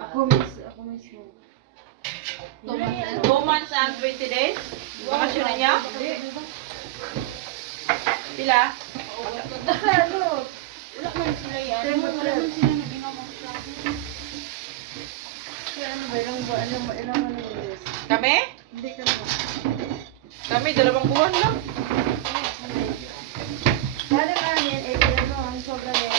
Ako mismo. 2 months and 20 days? Bakasyon na niya? Pila? Ano? Wala man sila yan. Wala man sila nag-inamang sa akin. Kaya ano ba? Ilang ano years? Kami? Hindi ka naman. Kami, 2 buwan lang. Dali namin, ang sobra na yan.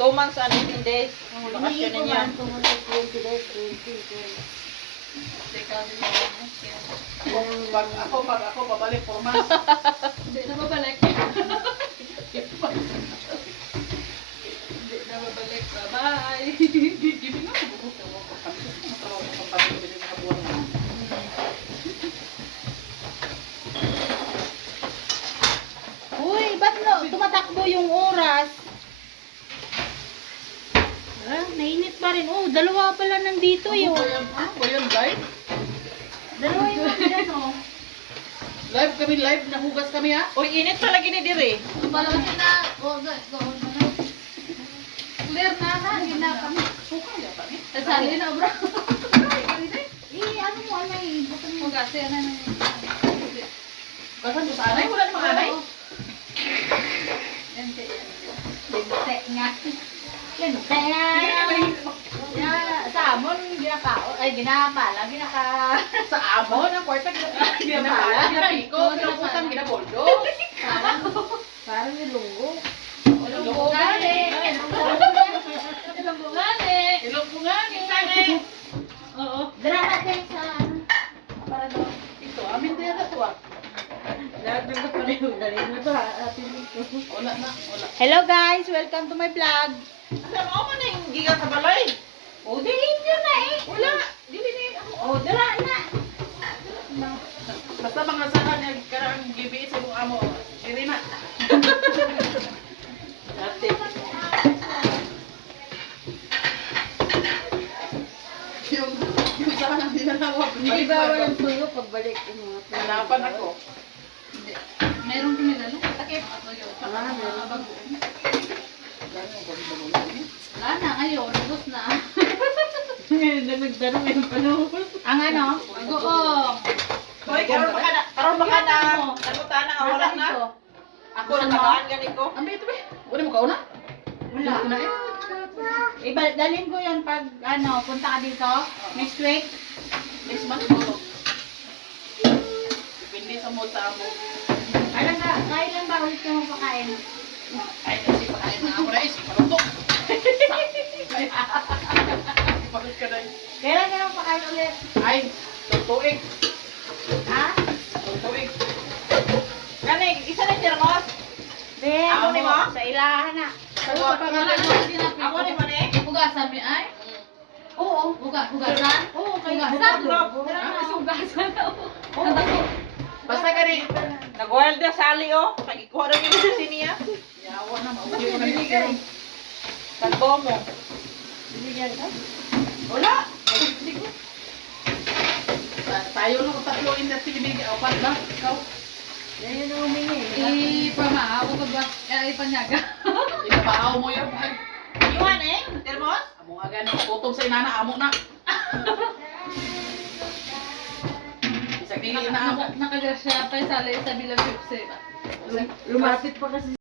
2 months and 18 days. Bakasyon na niya. 2 months, 20 days, 20. Pag ako babalik 4 months. Hindi na babalik. Hindi na babalik. Bye-bye. Hindi na Uy, ba't tumatakbo yung oras? Nainit pa rin. Oh, dalawa pala nandito yun. Ano ba yan? Live? Dalawa yung nandyan, oh. Live kami, live. Nahugas kami ha. Uy, init talaga ni Dire. Balawin na. Clear na na. Hindi na kami. Suka yata ni. Sali na, bro. Ano mo, anay? Bukang mo gasi, anay. Kasan mo sa anay? Wala namang anay? Lente nga. Lente nga. Sa amon, ginakao. Ay, ginapala. Sa amo ng kwarta. Ginapala, ginapiko, ginapusan, ginaboldo. Parang nilunggo. Ilonggo gani. Ilunggo gani. Ilonggo gani. Oo. Drama din sa para doon. Ito, amin din na to ah. Lahat ng pareho na to atin dito. Wala na, wala. Hello guys, welcome to my vlog. Alam mo man na yung giga sa balay. O, dilin nyo na eh. Wala. Dili ni. O, dala na. Basta mga sahan yung karang gibi sa mong amo. Diri na. Ate. Yung sahan ang dinalawa. Hindi ba walang tuyo pagbalik yung mga tuyo? Hanapan ako. Hindi. Meron kami lalo. Takip. Meron. Wala na ngayon. Ubus na. Nagtanong yung panahon. Ang ano? Agoong. Hoy, karon baka na nagutan na oras na. Ako na tagaan gani ko. Ambi ito ba? Wala mo kauna? Wala. Wala eh. Dalhin ko yun pag ano, punta ka dito. Next week. Next month mo. Depende sa mo sa amo. Kailan ba ulit ka mapakain? Ay, kasi pakain na ako na is. Paluto. Bakit ka na eh? Kailan ka mapakain ulit? Ay, tutuig. Ha? Tutuig. Gani, isa na tirmos. Be, Ako ni mo? sa ilahan na. Sa pangalan mo. Ako ni mo ni. Hugasan mi ay? Oo. Hugasan? Oo, kayo. Hugasan? Hugasan. Hugasan. Basta ka rin. Nag-wild na sali oh. Pag-ikuha daw yung sa siniya. Yawa na, mauli ko na bigay. Tagbo mo. Binigyan ka? Wala. Tayo lang kung tatlo in that pinibigay. Apat ba? Ikaw? Yan yung humingi. Ipamaaw ko ba? Ipanyaga. Inabaaw mo yun. Ay, Iwan eh. Tirmos. amo nga ganun. Tutong sa inana, amo na. Isang dili na amo. Nakagasya pa sa bilang 15. Lumapit pa kasi